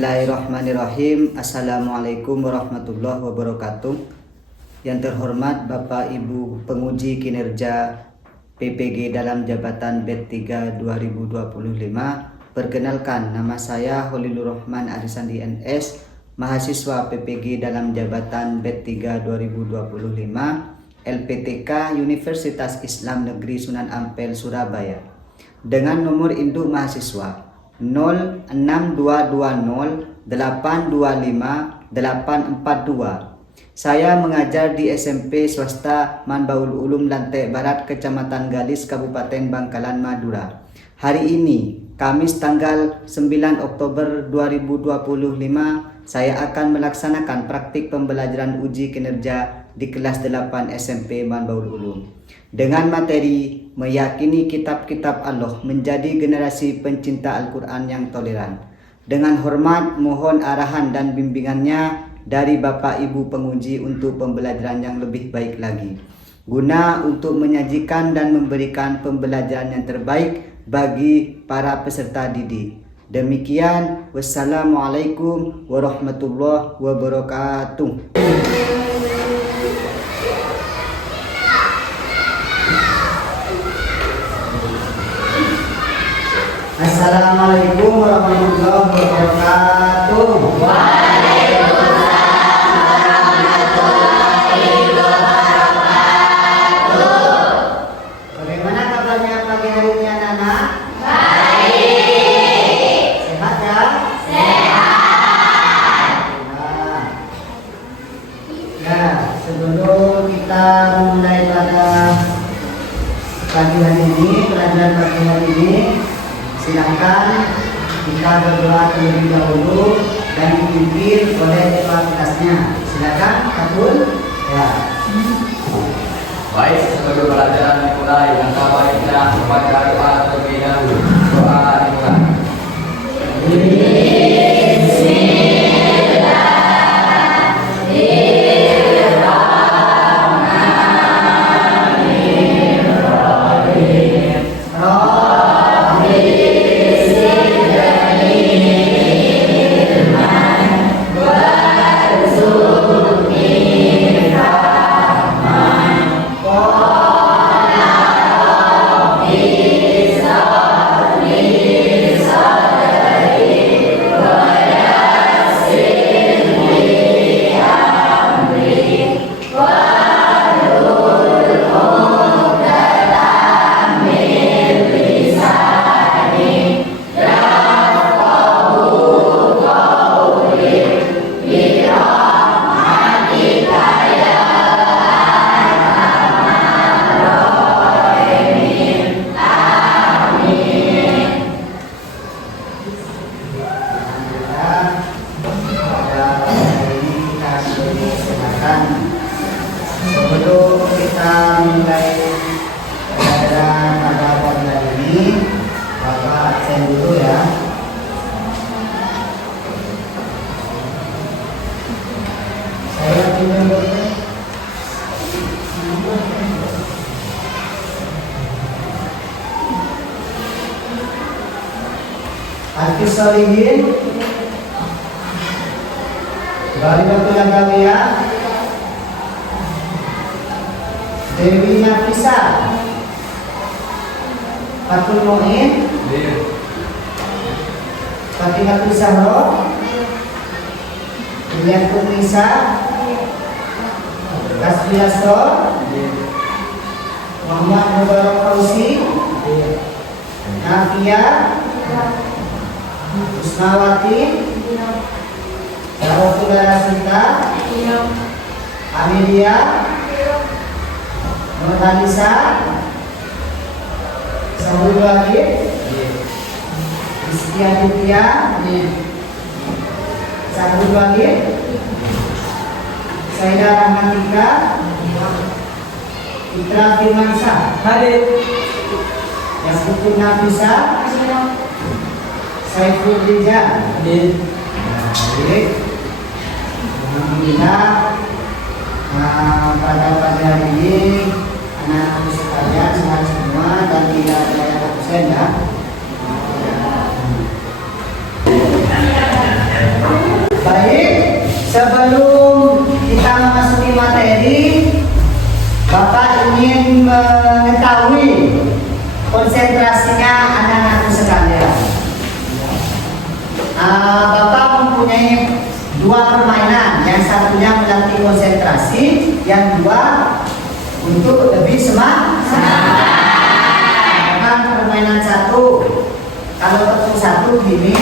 Bismillahirrahmanirrahim. Assalamualaikum warahmatullahi wabarakatuh. Yang terhormat Bapak Ibu penguji kinerja PPG dalam jabatan B3 2025. Perkenalkan, nama saya Holilur Rahman Arisandi NS, mahasiswa PPG dalam jabatan B3 2025 LPTK Universitas Islam Negeri Sunan Ampel Surabaya, dengan nomor induk mahasiswa 06220825842. Saya mengajar di SMP swasta Manbaul Ulum Lantai Barat, Kecamatan Galis, Kabupaten Bangkalan, Madura. Hari ini, Kamis tanggal 9 Oktober 2025, saya akan melaksanakan praktik pembelajaran uji kinerja di kelas 8 SMP Manbaul Ulum dengan materi meyakini kitab-kitab Allah, menjadi generasi pencinta Al-Quran yang toleran. Dengan hormat mohon arahan dan bimbingannya dari Bapak Ibu penguji untuk pembelajaran yang lebih baik lagi, guna untuk menyajikan dan memberikan pembelajaran yang terbaik bagi para peserta didik. Demikian, wassalamualaikum warahmatullahi wabarakatuh. Assalamualaikum warahmatullahi wabarakatuh. Waalaikumsalam warahmatullahi wabarakatuh. Bagaimana kabarnya pagi hari ini anak-anak? Baik. Sehat ya? Sehat. Nah, sebelum kita mulai pada pagi hari ini, pelajaran pagi hari ini, silakan kita berdoa terlebih dahulu dan dipimpin oleh kepala kelasnya. Silakan, Kabul. Ya. Baik, sebelum pelajaran dimulai, langkah baiknya membaca doa terlebih dahulu. Doa dimulai. Sebelum kita mulai pelajaran pada pagi hari ini, Bapak absen dulu ya. Saya pinjam dulu. Artis Solihin Balibatul Agawiyah, Dewi Nafisa, Fatul Mu'in, Fatihatul Sahro, Iliatul Nisa, Kasbiasto, Muhammad Mubarak Fauzi, Nafia, Usmawati, Dawatul Rasita, Amelia, Nurhanisa, Sabul Wahid, Rizky Aditya, Sabul Wahid, Saida Rahmatika, Itra Firmansyah, hadir. Yasukun Nafisa, Saiful Rijal, hadir. Alhamdulillah, pada pagi hari ini anak-anak sekalian sehat semua dan tidak ada yang absen ya. Baik, sebelum kita memasuki materi, Bapak ingin mengetahui konsentrasinya anak-anakku sekalian. Bapak mempunyai dua permainan, yang satunya melatih konsentrasi, yang dua untuk lebih semangat. Permainan satu, kalau tepuk satu gini,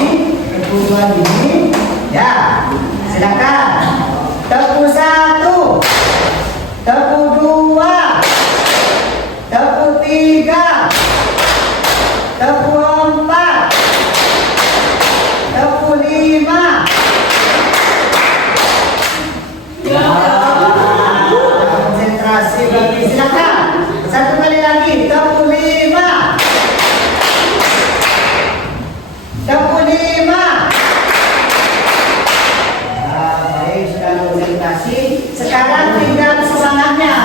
tepuk dua gini, ya silakan. Tepuk satu, tepuk dua, tepuk tiga, tepuk empat, tepuk lima. Konsentrasi bagi silakan. Satu kali lagi, tepuk lima, tepuk lima. Baik, sudah konsentrasi. Sekarang tinggal semangatnya.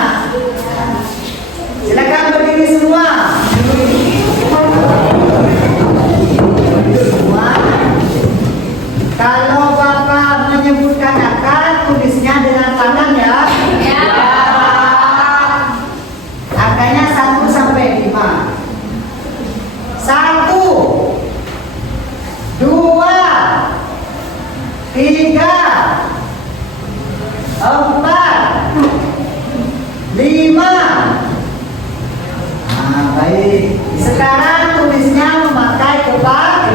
Silakan berdiri semua. Semua. Kalau Bapak menyebutkan angka, tulisnya dengan tangan ya. Angkanya 1 sampai 5. 1, 2, 3, 4, 5. Baik. Sekarang tulisnya memakai kepala.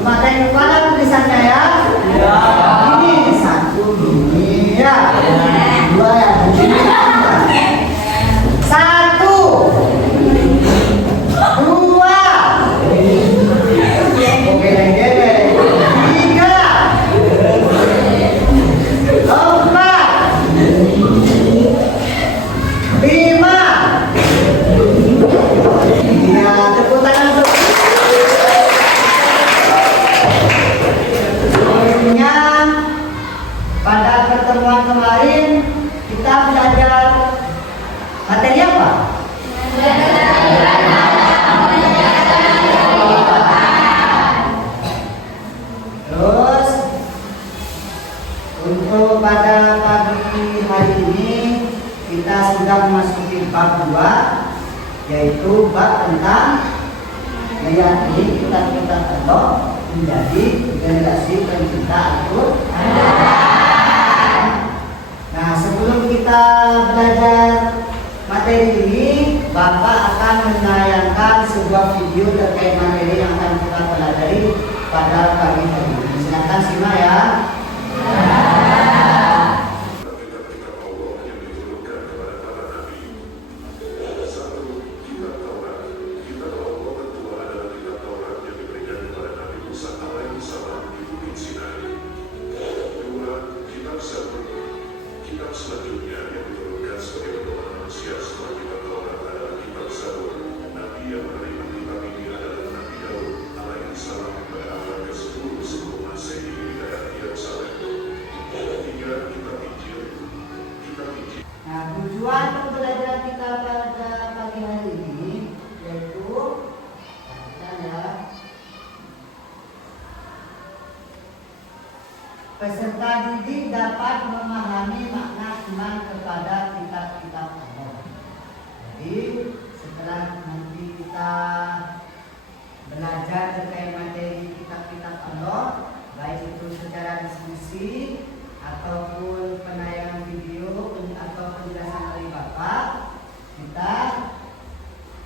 Memakai kepala tulisannya ya. Ini 1 ini ya. 2 ya. 1, 2, oke deh. 3, 4, 5. Ya, tepuk tangan untuk sebelumnya. Pada pertemuan kemarin kita belajar materi apa? Terus untuk pada pagi hari ini kita sudah memasuki bab 2, yaitu bab tentang meyakini kitab-kitab Allah menjadi generasi pencinta Al-Quran. Nah, sebelum kita belajar materi ini, Bapak akan menayangkan sebuah video terkait materi yang akan kita pelajari pada pagi hari ini. Silakan simak ya. Nah, tujuan pembelajaran kita pada pagi hari ini yaitu peserta didik dapat memahami makna iman kepada kitab-kitab Allah. Jadi setelah nanti kita belajar terkait materi kitab-kitab Allah, baik itu secara diskusi ataupun penayangan video atau penjelasan dari Bapak, kita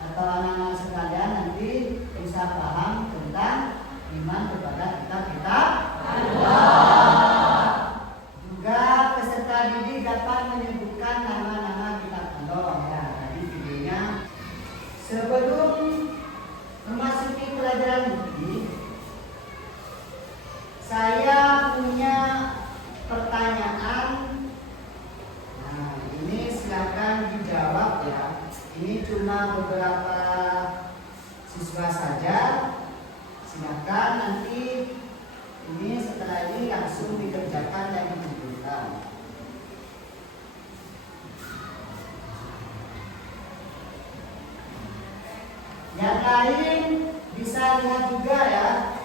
atau anak-anak sekalian nanti bisa paham tentang iman kepada kitab-kitab Allah. Juga peserta didik dapat menyebutkan nama-nama kitab Allah. Ya, tadi videonya. Sebelum memasuki pelajaran ini, saya punya pertanyaan. Nah, ini silakan dijawab ya. Ini cuma beberapa siswa saja. Silakan nanti ini setelah ini langsung dikerjakan dan dikumpulkan. Yang lain bisa lihat juga ya.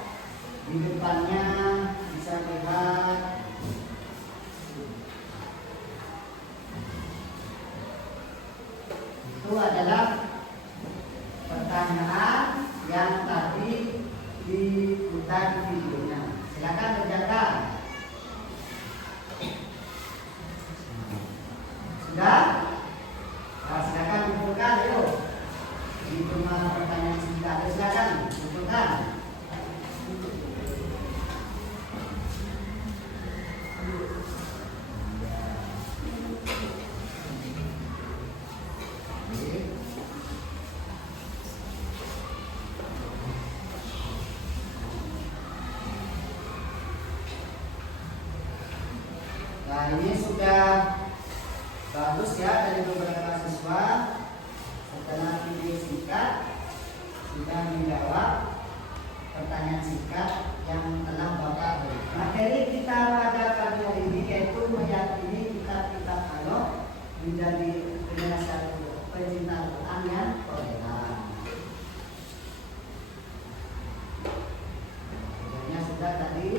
depannya bisa lihat itu adalah pertanyaan yang tadi diputar videonya. Silakan kerjakan. Sudah? Nah, silakan kumpulkan, yuk. Ini cuma pertanyaan singkat. Silakan kumpulkan. Nah, ini sudah bagus ya dari beberapa siswa. Setelah video singkat sudah menjawab pertanyaan singkat yang telah Bapak beri. Materi kita pada pagi hari ini yaitu meyakini kitab-kitab Allah menjadi satu pencinta Quran yang toleran. Sebenarnya sudah tadi.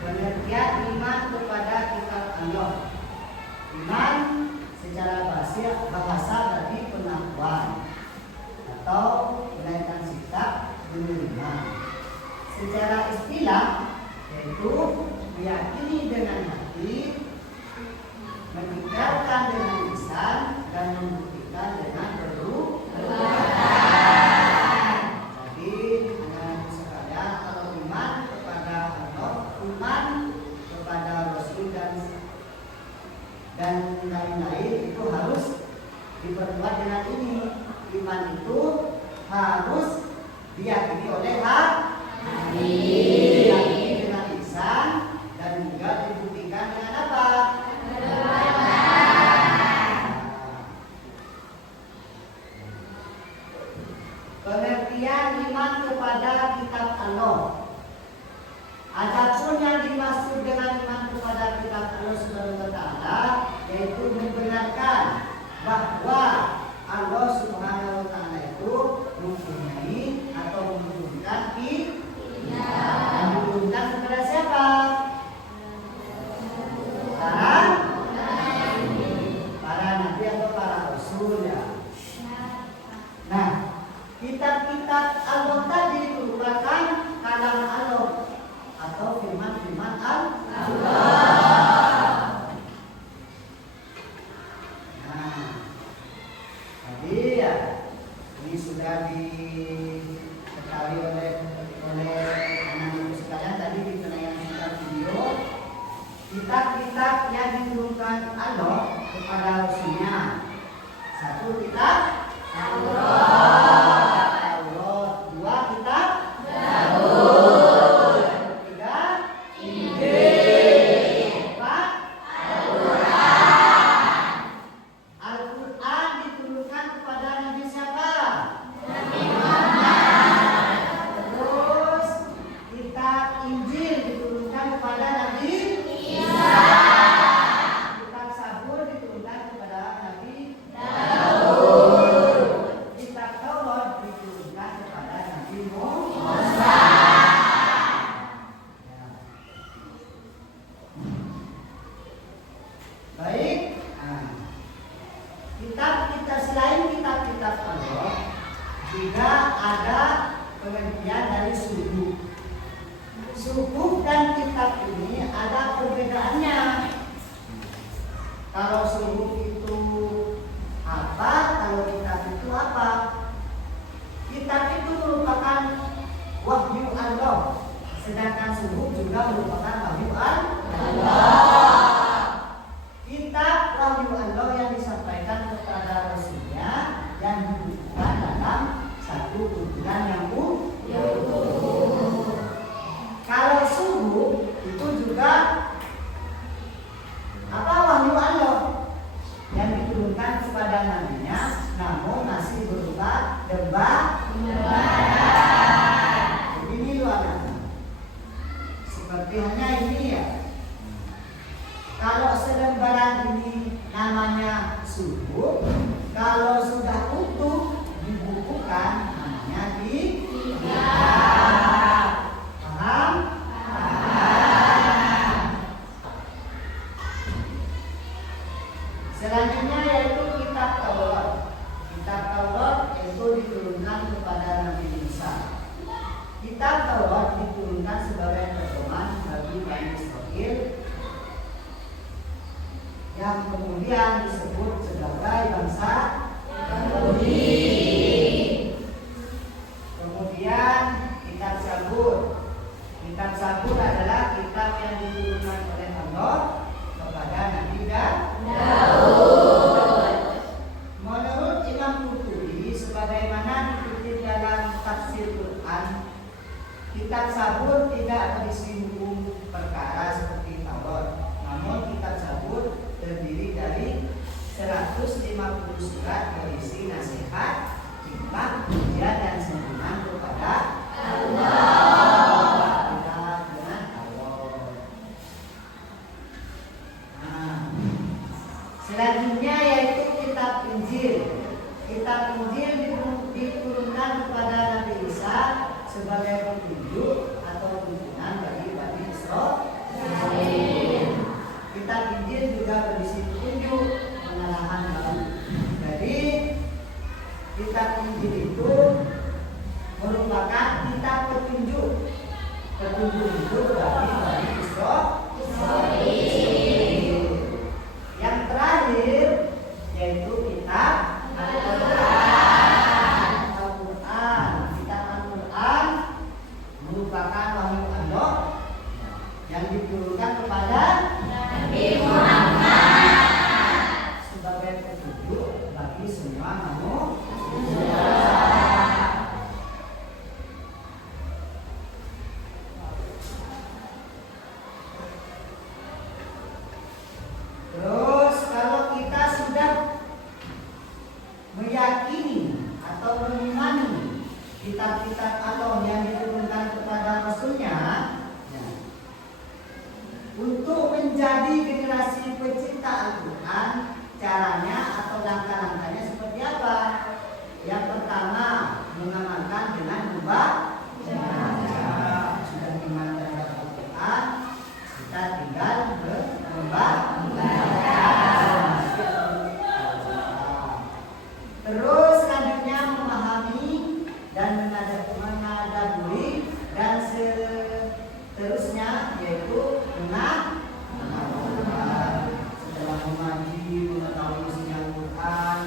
Pengertian iman kepada kitab Allah. Iman secara bahasa berarti pengakuan atau menaikkan sikap menerima. Secara istilah yaitu meyakini dengan hati, mengikrarkan dengan lisan, dan membuktikan dengan perbuatan. Jadi anak-anak sekalian, kalau iman kepada Allah, iman kepada Rasul dan lain-lain itu harus diperkuat dengan ini. Iman itu harus diyakini oleh hati, diyakini dengan lisan, dan juga dibuktikan dengan apa? Pengertian iman kepada kitab Allah. Adapun yang dimaksud dengan iman kepada kitab Allah Subhanahu wa taala yaitu membenarkan bahwa Allah Subhanahu wa taala itu mempunyai atau menurunkan kitab. Dan menurunkan kepada siapa? Para nabi atau para rasul ya. Nah, kitab-kitab Allah tadi merupakan kalam Allah atau firman-firman Allah. Nah, tadi ya ini sudah diketahui oleh anak-anak sekalian tadi di penayangan video. Kitab-kitab yang diturunkan Allah kepada Rasulnya. Satu kitab Taurat. Dua kitab Zabur. Tiga Injil. Empat Al-Quran diturunkan kepada Nabi siapa? Nabi Muhammad. Terus kitab Injil diturunkan kepada Nabi Isa. Kitab Zabur diturunkan kepada Nabi Daud. Kitab Taurat diturunkan kepada Nabi Musa. Baik. Kitab-kitab selain kitab-kitab Allah juga ada pengertian dari suhuf. Suhuf dan kitab ini ada perbedaannya. Kalau suhuf itu apa, kalau kitab itu apa? Kitab itu merupakan wahyu Allah, sedangkan suhuf juga merupakan wahyu Allah. Kitab wahyu Allah yang disampaikan kepada Rasulnya yang dibukukan dalam satu tulisan yang utuh. Kalau suhuf itu juga Selanjutnya yaitu kitab Taurat. Kitab Taurat itu diturunkan kepada Nabi Musa. Kitab Taurat diturunkan sebagai pedoman bagi Bani Israel yang kemudian disebut sebagai bangsa Yahudi. Kemudian kitab Zabur. Kitab Zabur adalah kitab yang diturunkan oleh Allah kepada Nabi Daud. Menurut Imam Qurtubi, sebagaimana dikutip dalam tafsir Quran, kitab Zabur tidak berisi hukum perkara seperti Taurat. Namun kitab Zabur terdiri dari 150 surat berisi nasihat, hikmah, pujian dan sentuhan kepada Allah. Dengan Allah. Selanjutnya yaitu kitab Injil. Kitab Injil diturunkan kepada Nabi Isa sebagai petunjuk atau tuntunan bagi Bani Israel. Kitab Injil juga berisi petunjuk pengalaman baru. Jadi kitab Injil itu merupakan kitab petunjuk. Petunjuk itu bagi Bani Israel. Yang terakhir yaitu kitab Al-Quran. Kitab Al-Quran merupakan wahyu Allah yang diturunkan kepada Nabi Muhammad sebagai petunjuk bagi semua manusia. Terus kalau kita sudah meyakini atau mengimani kitab-kitab Allah yang diturunkan kepada Rasulnya, untuk menjadi generasi pecinta Al-Quran, caranya atau langkah-langkahnya seperti apa? Yang pertama, mengamalkan dengan membaca. Sudah iman terhadap Al-Quran, kita tinggal membaca. Terus selanjutnya memahami dan menadaburi dan seterusnya yaitu setelah mengaji mengetahui isi Al-Quran,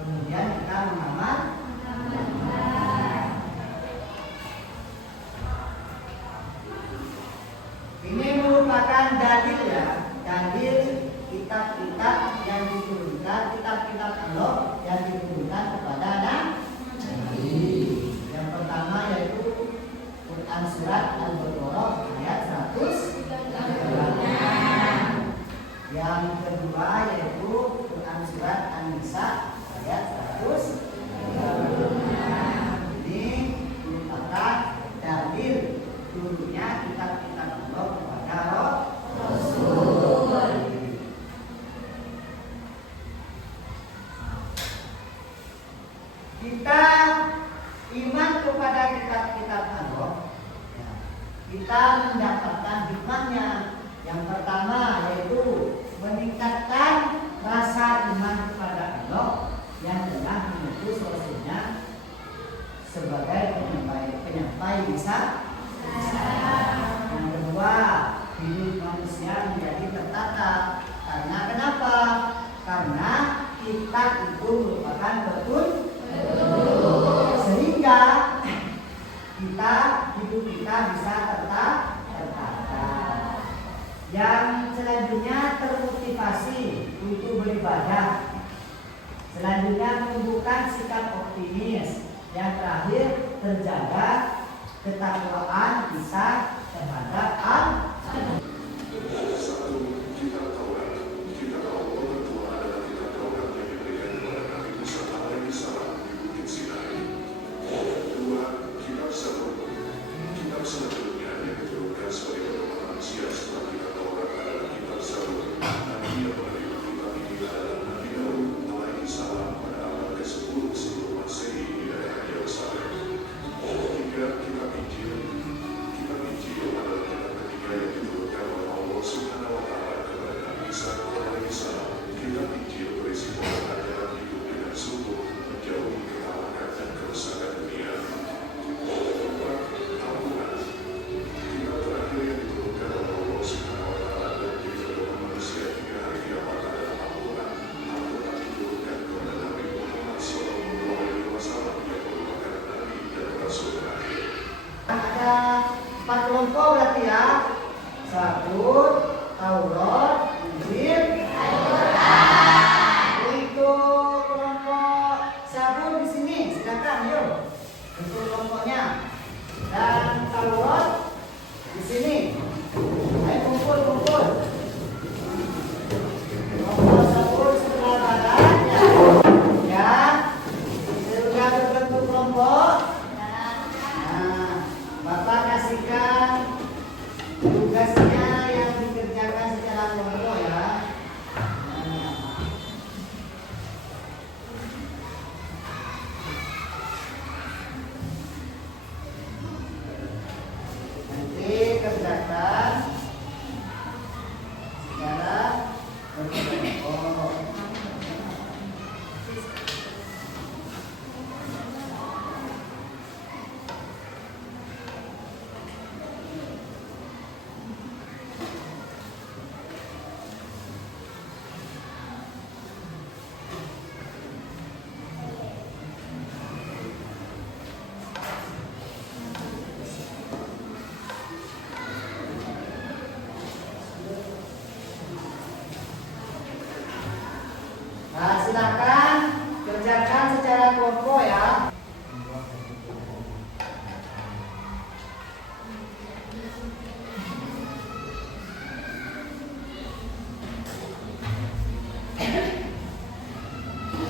kemudian kita mengamal. Ini merupakan dalil ya, dalil kitab-kitab yang diturunkan, kitab-kitab Allah yang diturunkan kepada Nabi. Yang pertama yaitu Quran surat Al-Baqarah ayat 100. Yang kedua yaitu Quran surat An-Nisa ayat 100. Ini merupakan dalil turunnya kitab-kitab Allah kepada Rasul. Kita iman kepada kitab-kitab Allah, kita mendapatkan hikmahnya. Yang pertama yaitu meningkatkan rasa iman kepada Allah yang telah mengutus Rasulnya sebagai penyampai bisa. Yang kedua, hidup manusia menjadi tertata. Karena kenapa? Karena kitab itu merupakan betul. Sehingga hidup kita bisa tertata. Yang selanjutnya termotivasi untuk beribadah. Selanjutnya menumbuhkan sikap optimis. Yang terakhir terjaga ketakwaan kita terhadap Allah. Kitab Injil adalah kitab ketiga Nah, silakan kerjakan secara kelompok ya.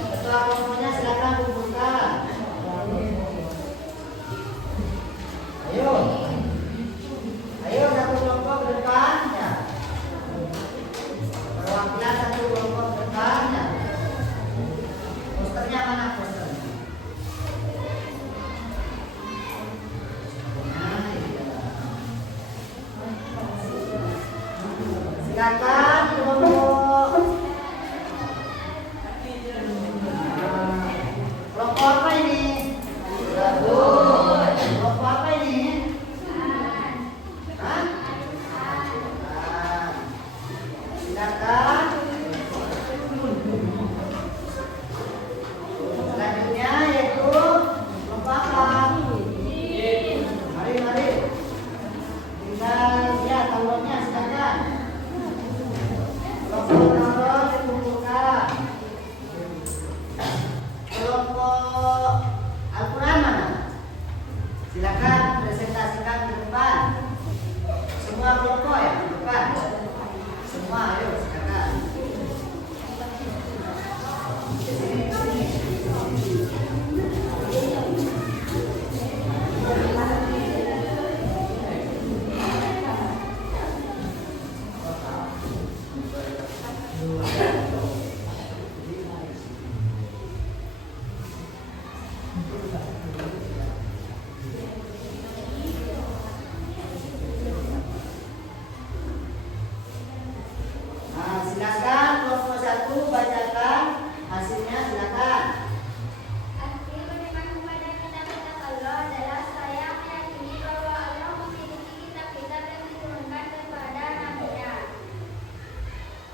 Setelah kelompoknya silakan kumpulkan. Ayo, ayo satu kelompok ke depan ya. Perwakilan satu kelompok ke depan ya. Posternya mana posternya? Nah, iya. Silakan kelompok. Kelompok apa ini? Kelompok apa ini? Hah? Nah, silakan. Selanjutnya yaitu kelompok apa? Mari. Tinggal ya taurannya silakan. Kelompok nomor dikumpulkan. Kelompok Al-Quran mana? Silakan presentasikan di depan. Semua kelompok ya di depan. Semua ayo silakan. Nah, silakan kelompok 1 bacakan hasilnya silakan. Arti beriman kepada kitab-kitab Allah adalah saya meyakini bahwa Allah memiliki kitab-kitab yang diturunkan kepada Nabi-Nya.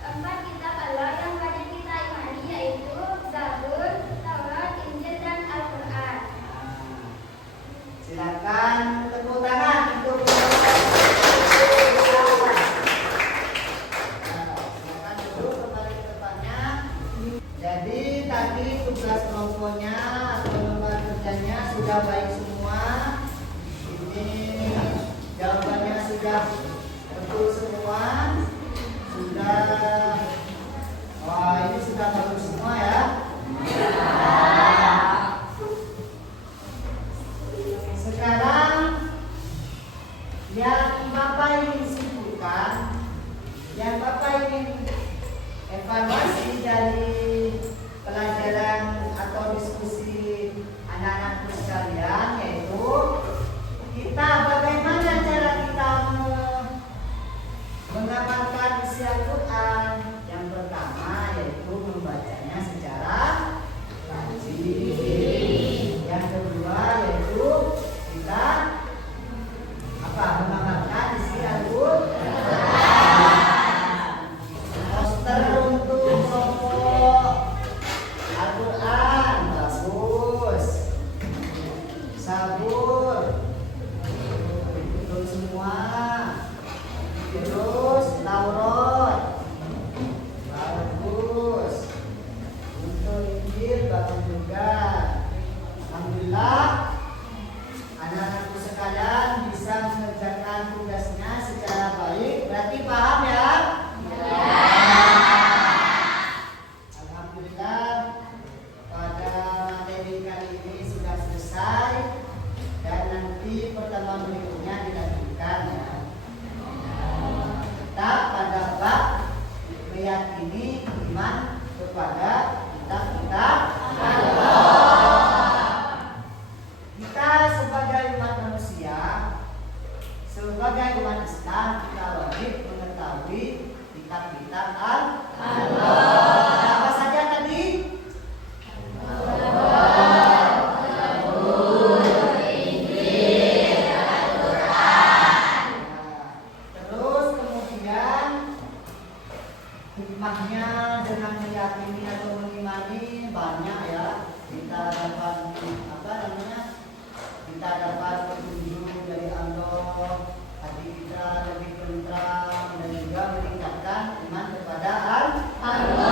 4 kitab Allah yang wajib kita imani yaitu Zabur, Taurat, Injil, dan Al-Quran. Silakan tepuk tangan untuk silakan duduk kembali ke tempatnya. Jadi tadi tugas kelompoknya atau lembar kerjanya sudah baik semua. Ini jawabannya sudah betul semua. Sudah, wah ini sudah bagus semua ya. Sekarang yang Bapak ingin simpulkan, yang Bapak ingin evaluasi dari pelajaran atau diskusi anak-anakku sekalian, yaitu kita bagaimana cara kita mengamalkan isi Al-Quran. Yang pertama yaitu membacanya secara rajin. Yang kedua yaitu kita mengamalkan isi Al-Quran. Poster untuk kelompok Al-Quran bagus. Sabur betul semua. Terus Taurat bagus. Untuk Injil bagus juga. Alhamdulillah anak-anakku sekalian bisa mengerjakan tugasnya secara baik. Berarti paham ya? Alhamdulillah pada materi kali ini sudah selesai dan nanti pertemuan berikutnya dilanjutkan ya. Tetap pada bab meyakini iman kepada kitab-kitab Allah. Kita sebagai umat manusia, sebagai umat Islam, kita wajib mengetahui kitab-kitab Allah. Apa saja tadi? Terus kemudian hikmahnya dengan meyakini atau mengimani banyak ya. Kita dapat kita dapat petunjuk dari Allah, hati kita lebih tentram dan juga meningkatkan iman kepada Allah.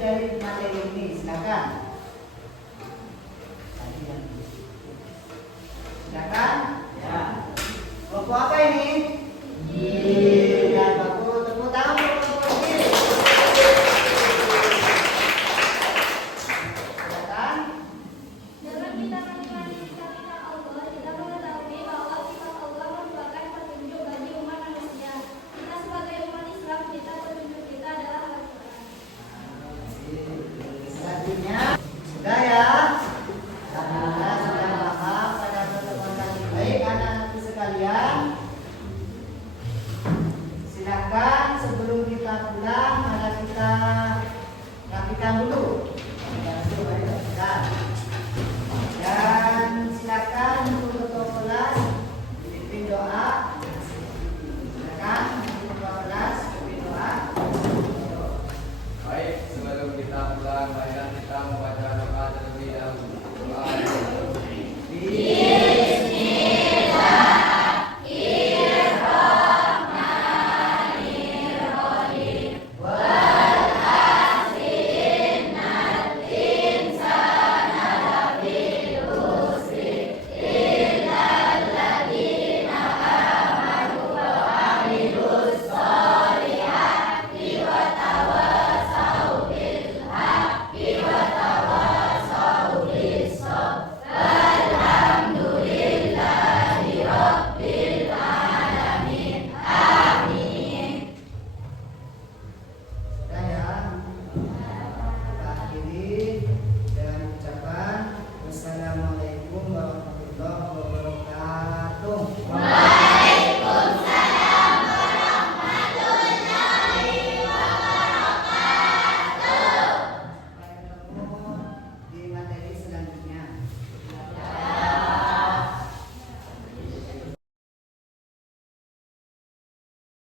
dari materi ini? Silakan. Silakan.